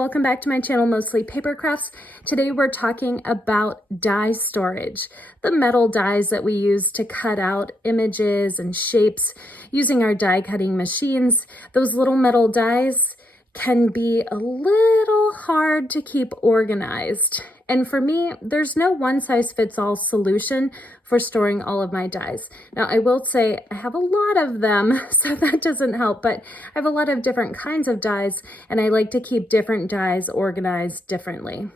welcome back to my channel, Mostly Paper Crafts. Today we're talking about die storage, the metal dies that we use to cut out images and shapes using our die cutting machines. Those little metal dies can be a little hard to keep organized. And for me, there's no one-size-fits-all solution for storing all of my dies. Now, I will say I have a lot of them, so that doesn't help, but I have a lot of different kinds of dies, and I like to keep different dies organized differently.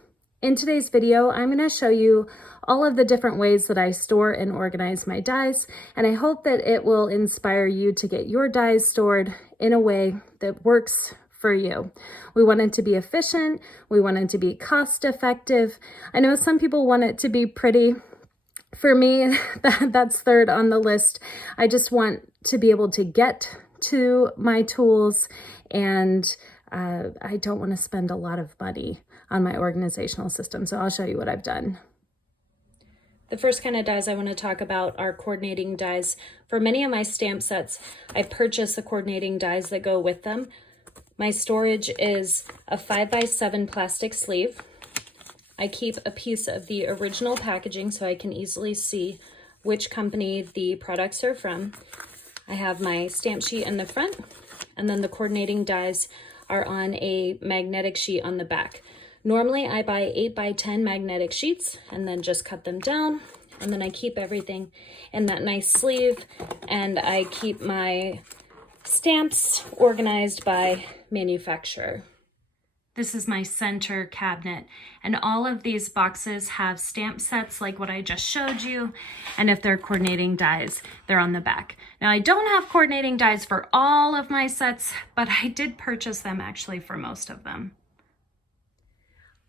In today's video, I'm going to show you all of the different ways that I store and organize my dies, and I hope that it will inspire you to get your dies stored in a way that works for you. We want it to be efficient. We want it to be cost effective. I know some people want it to be pretty. For me, that's third on the list. I just want to be able to get to my tools, and I don't want to spend a lot of money on my organizational system. So I'll show you what I've done. The first kind of dies I want to talk about are coordinating dies. For many of my stamp sets, I purchase the coordinating dies that go with them. My storage is a 5x7 plastic sleeve. I keep a piece of the original packaging so I can easily see which company the products are from. I have my stamp sheet in the front, and then the coordinating dies are on a magnetic sheet on the back. Normally I buy 8x10 magnetic sheets and then just cut them down, and then I keep everything in that nice sleeve, and I keep my stamps organized by manufacturer. This is my center cabinet, and all of these boxes have stamp sets like what I just showed you, and if they're coordinating dies, they're on the back. Now, I don't have coordinating dies for all of my sets, but I did purchase them actually for most of them.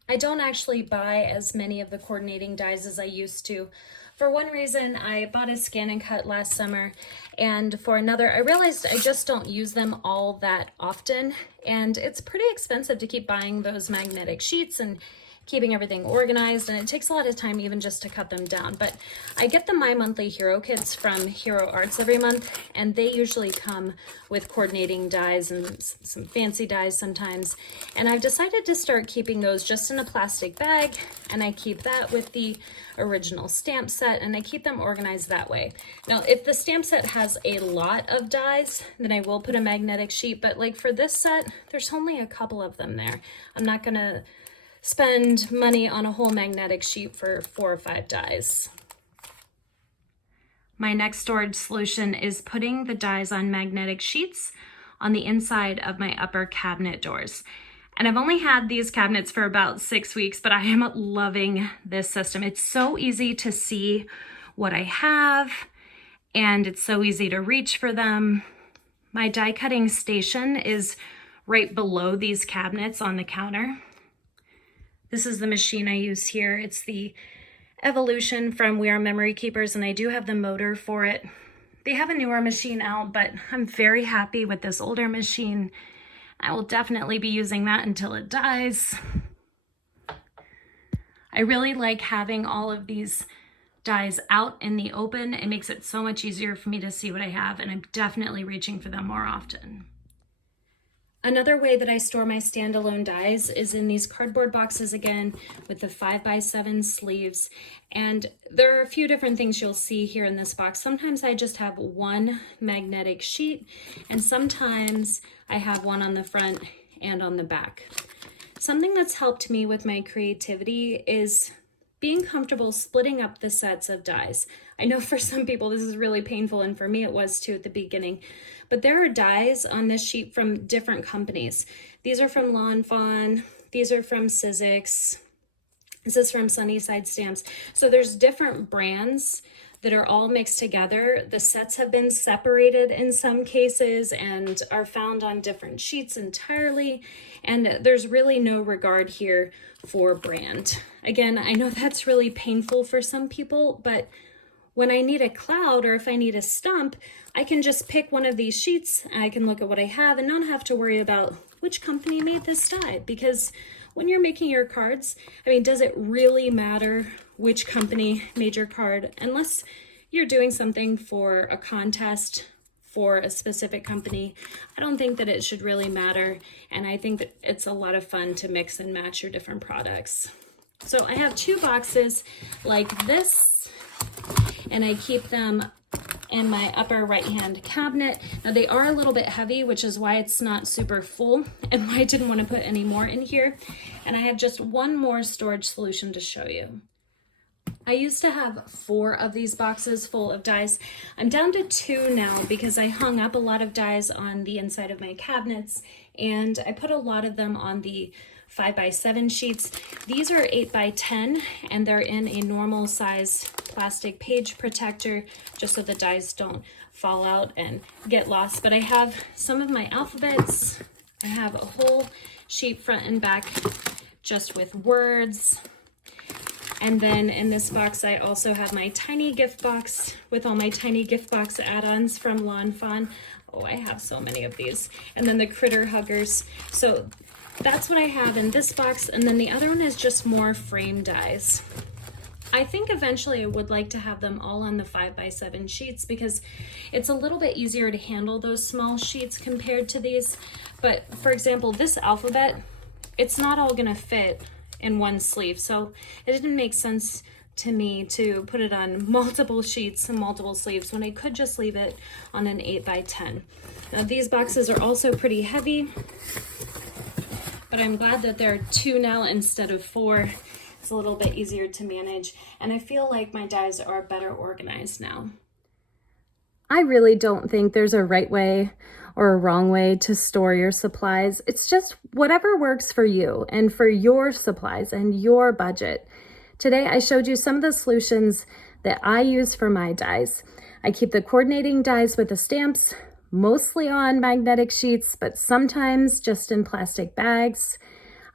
I don't actually buy as many of the coordinating dies as I used to. For one reason, I bought a scan and cut last summer, and for another, I realized I just don't use them all that often, and it's pretty expensive to keep buying those magnetic sheets and keeping everything organized, and it takes a lot of time even just to cut them down. But I get the My Monthly Hero kits from Hero Arts every month, and they usually come with coordinating dies and some fancy dies sometimes. And I've decided to start keeping those just in a plastic bag, and I keep that with the original stamp set, and I keep them organized that way. Now, if the stamp set has a lot of dies, then I will put a magnetic sheet, but like for this set, there's only a couple of them there. I'm not gonna spend money on a whole magnetic sheet for 4 or 5 dies. My next storage solution is putting the dies on magnetic sheets on the inside of my upper cabinet doors. And I've only had these cabinets for about 6 weeks, but I am loving this system. It's so easy to see what I have, and it's so easy to reach for them. My die cutting station is right below these cabinets on the counter. This is the machine I use here. It's the Evolution from We Are Memory Keepers, and I do have the motor for it. They have a newer machine out, but I'm very happy with this older machine. I will definitely be using that until it dies. I really like having all of these dies out in the open. It makes it so much easier for me to see what I have, and I'm definitely reaching for them more often. Another way that I store my standalone dies is in these cardboard boxes again with the 5x7 sleeves. And there are a few different things you'll see here in this box. Sometimes I just have one magnetic sheet, and sometimes I have one on the front and on the back. Something that's helped me with my creativity is being comfortable splitting up the sets of dies. I know for some people this is really painful, and for me it was too at the beginning. But there are dies on this sheet from different companies. These are from Lawn Fawn, these are from Sizzix, this is from Sunnyside Stamps. So there's different brands that are all mixed together. The sets have been separated in some cases and are found on different sheets entirely. And there's really no regard here for brand. Again, I know that's really painful for some people, but when I need a cloud or if I need a stump, I can just pick one of these sheets, I can look at what I have and not have to worry about which company made this die. Because when you're making your cards, I mean, does it really matter which company made your card? Unless you're doing something for a contest, for a specific company. I don't think that it should really matter, and I think that it's a lot of fun to mix and match your different products. So I have 2 boxes like this, and I keep them in my upper right hand cabinet. Now they are a little bit heavy, which is why it's not super full and why I didn't want to put any more in here. And I have just one more storage solution to show you. I used to have 4 of these boxes full of dies. I'm down to 2 now because I hung up a lot of dies on the inside of my cabinets, and I put a lot of them on the 5x7 sheets. These are 8x10, and they're in a normal size plastic page protector just so the dies don't fall out and get lost. But I have some of my alphabets. I have a whole sheet front and back just with words. And then in this box, I also have my tiny gift box with all my tiny gift box add-ons from Lawn Fawn. Oh, I have so many of these. And then the critter huggers. So that's what I have in this box. And then the other one is just more frame dies. I think eventually I would like to have them all on the 5x7 sheets because it's a little bit easier to handle those small sheets compared to these. But for example, this alphabet, it's not all gonna fit in one sleeve. So it didn't make sense to me to put it on multiple sheets and multiple sleeves when I could just leave it on an 8x10. Now these boxes are also pretty heavy, but I'm glad that there are 2 now instead of 4. It's a little bit easier to manage, and I feel like my dies are better organized now. I really don't think there's a right way or a wrong way to store your supplies. It's just whatever works for you and for your supplies and your budget. Today, I showed you some of the solutions that I use for my dies. I keep the coordinating dies with the stamps, mostly on magnetic sheets, but sometimes just in plastic bags.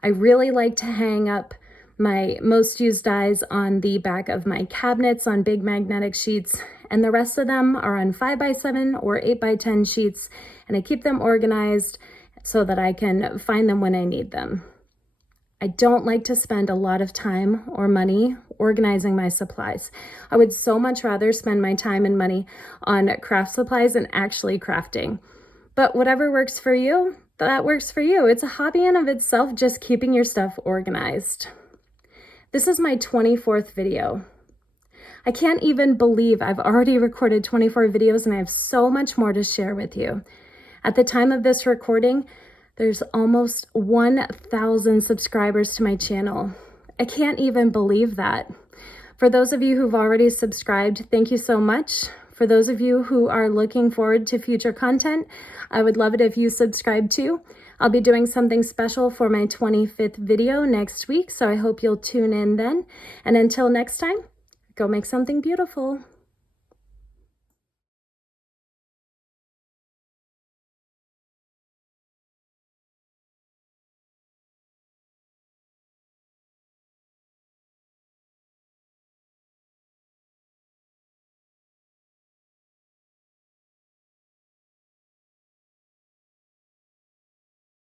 I really like to hang up my most used dies on the back of my cabinets on big magnetic sheets, and the rest of them are on 5x7 or 8x10 sheets, and I keep them organized so that I can find them when I need them. I don't like to spend a lot of time or money organizing my supplies. I would so much rather spend my time and money on craft supplies and actually crafting. But whatever works for you, that works for you. It's a hobby in of itself, just keeping your stuff organized. This is my 24th video. I can't even believe I've already recorded 24 videos and I have so much more to share with you. At the time of this recording, there's almost 1,000 subscribers to my channel. I can't even believe that. For those of you who've already subscribed, thank you so much. For those of you who are looking forward to future content, I would love it if you subscribe too. I'll be doing something special for my 25th video next week, so I hope you'll tune in then. And until next time, go make something beautiful.